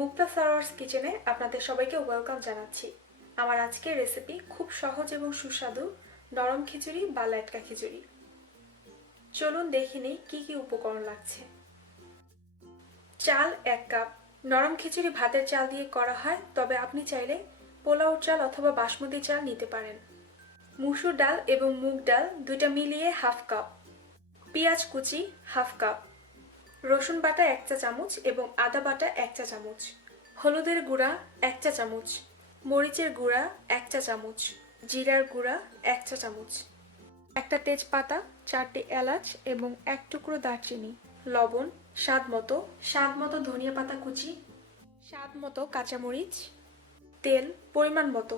মুক্তা সারোয়ার্স কিচেনে আপনাদের সবাইকে ওয়েলকাম জানাচ্ছি। আমার আজকের রেসিপি খুব সহজ এবং সুস্বাদু নরম খিচুড়ি বা লেটকা খিচুড়ি। চলুন দেখে নিই কি কি উপকরণ লাগছে। চাল 1 কাপ। নরম খিচুড়ি ভাতের চাল দিয়ে করা হয়, তবে আপনি চাইলে পোলাও চাল অথবা বাসমতি চাল নিতে পারেন। মুসুর ডাল এবং মুগ ডাল দুইটা মিলিয়ে 1/2 কাপ। পেঁয়াজ কুচি 1/2 কাপ। রসুন বাটা 1 চা চামচ এবং আদা বাটা 1 চা চামচ। হলুদের গুঁড়া 1 চা চামচ। মরিচের গুঁড়া 1 চা চামচ। জিরার গুঁড়া 1 চা চামচ। একটা তেজপাতা, 4টি এলাচ এবং 1 টুকরো দারচিনি। লবণ স্বাদ মতো ধনিয়া পাতা কুচি, স্বাদ মতো কাঁচামরিচ, তেল পরিমাণ মতো।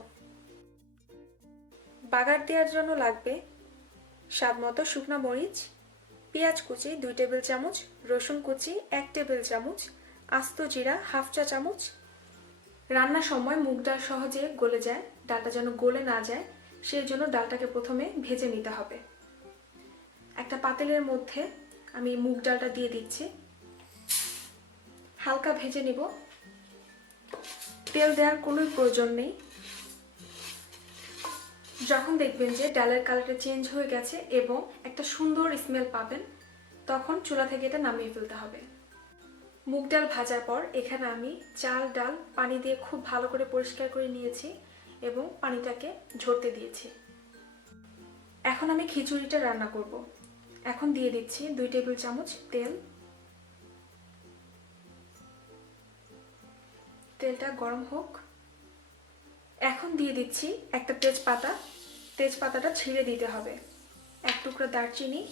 বাগার দেওয়ার জন্য লাগবে স্বাদ মতো শুকনা মরিচ, পেঁয়াজ কুচি 2 টেবিল চামচ, রসুন কুচি 1 টেবিল চামচ, আস্ত জিরা 1/2 চা চামচ। রান্নার সময় মুগ ডাল সহজে গলে যায়, ডালটা যেন গলে না যায় সেই জন্য ডালটাকে প্রথমে ভেজে নিতে হবে। একটা পাতিলের মধ্যে আমি মুগ ডালটা দিয়ে দিচ্ছি, হালকা ভেজে নিব। তেল দেওয়ার কোনো প্রয়োজন নেই। যখন দেখবেন যে ডালের কালারটা চেঞ্জ হয়ে গেছে এবং একটা সুন্দর স্মেল পাবেন, তখন চুলা থেকে এটা নামিয়ে ফেলতে হবে। মুগ ডাল ভাজার পর এখানে আমি চাল ডাল পানি দিয়ে খুব ভালো করে পরিষ্কার করে নিয়েছি এবং পানিটাকে ঝরতে দিয়েছি। এখন আমি খিচুড়িটা রান্না করব। এখন দিয়ে দিচ্ছি 2 টেবিল চামচ তেল। তেলটা গরম হোক। এখন দিয়ে দিচ্ছি একটা তেজপাতা। তেজপাতাটা ছিঁড়ে দিতে হবে। 1 টুকরো দারচিনি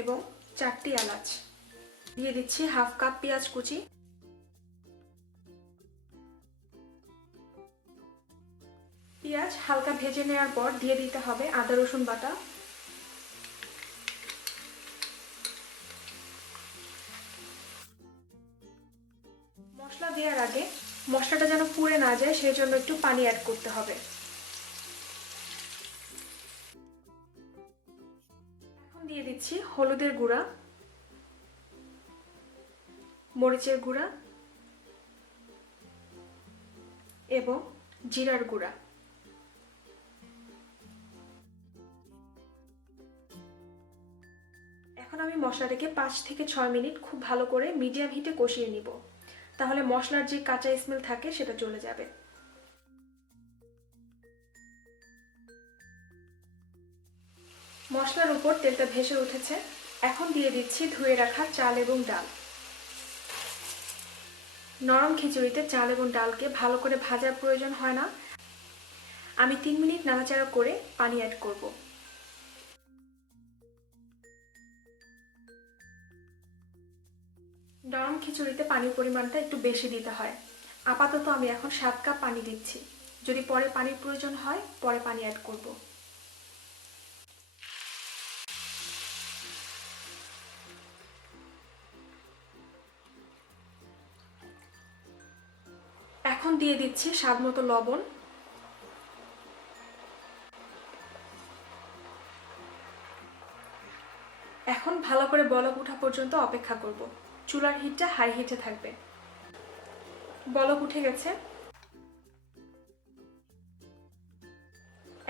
এবং 4টি এলাচ। দিয়ে দিচ্ছি 1/2 কাপ পেঁয়াজ কুচি। পেঁয়াজ হালকা ভেজে নেওয়ার পর দিয়ে দিতে হবে আদা রসুন বাটা। মশলা দেওয়ার আগে মশলাটা যেন পুড়ে না যায় সেই জন্য একটু পানি অ্যাড করতে হবে। এখন দিয়ে দিচ্ছি হলুদের গুঁড়া, মরিচের গুঁড়া এবং জিরার গুঁড়া। এখন আমি মশলাটাকে 5 থেকে 6 মিনিট খুব ভালো করে মিডিয়াম হিটে কষিয়ে নিব, তাহলে মশলার যে কাঁচা স্মেল থাকে সেটা চলে যাবে। মশলার উপর তেলটা ভেসে উঠেছে। এখন দিয়ে দিচ্ছি ধুয়ে রাখা চাল এবং ডাল। নরম খিচুড়িতে চাল এবং ডালকে ভালো করে ভাজার প্রয়োজন হয় না। আমি 3 মিনিট নাড়াচাড়া করে পানি অ্যাড করব। নরম খিচুড়িতে পানির পরিমাণটা একটু বেশি দিতে হয়। আপাতত আমি এখন 7 কাপ পানি দিচ্ছি। যদি পরে পানির প্রয়োজন হয় পরে পানি অ্যাড করব। এখন দিয়ে দিচ্ছি স্বাদ মতো লবণ। এখন ভালো করে বলক ওঠা পর্যন্ত অপেক্ষা করব। চুলার হিটটা হাই হিটে থাকবে। বলক উঠে গেছে।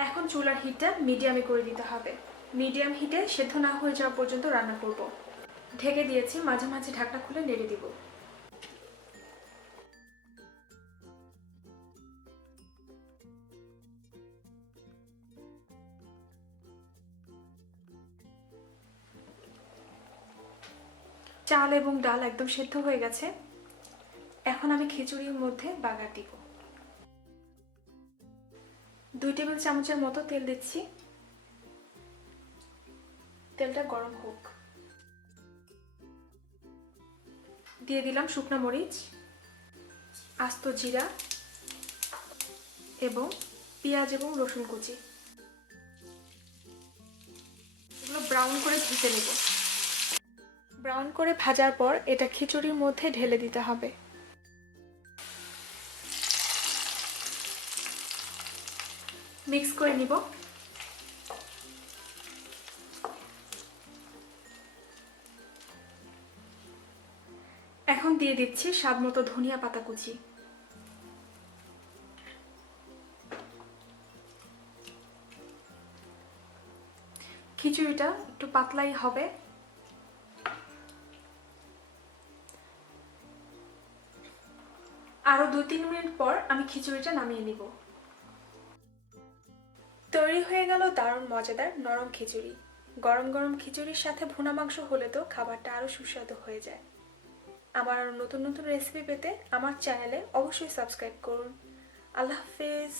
এখন চুলার হিটটা মিডিয়ামে করে দিতে হবে। মিডিয়াম হিটে সেদ্ধ না হয়ে যাওয়া পর্যন্ত রান্না করব। ঢেকে দিয়েছি, মাঝে মাঝে ঢাকনা খুলে নেড়ে দিব। চাল এবং ডাল একদম সেদ্ধ হয়ে গেছে। এখন আমি খিচুড়ির মধ্যে বাগার দিব। 2 টেবিল চামচের মতো তেল দিচ্ছি। তেলটা গরম হোক। দিয়ে দিলাম শুকনো মরিচ, আস্ত জিরা এবং পেঁয়াজ এবং রসুন কুচি। এগুলো ব্রাউন করে ভেজে নেব। ব্রাউন করে ভাজার পর এটা খিচুড়ির মধ্যে ঢেলে দিতে হবে। মিক্স করে নিব। এখন দিয়ে দিচ্ছি স্বাদমতো ধনিয়া পাতা কুচি। খিচুড়িটা একটু পাতলাই হবে। আরো 2-3 মিনিট পর আমি খিচুড়িটা নামিয়ে নিব। তৈরি হয়ে গেল দারুণ মজাদার নরম খিচুড়ি। গরম গরম খিচুড়ির সাথে ভুনা মাংস হলে তো খাবারটা আরো সুস্বাদু হয়ে যায়। আমার আরো নতুন নতুন রেসিপি পেতে আমার চ্যানেলে অবশ্যই সাবস্ক্রাইব করুন। আল্লাহ হাফেজ।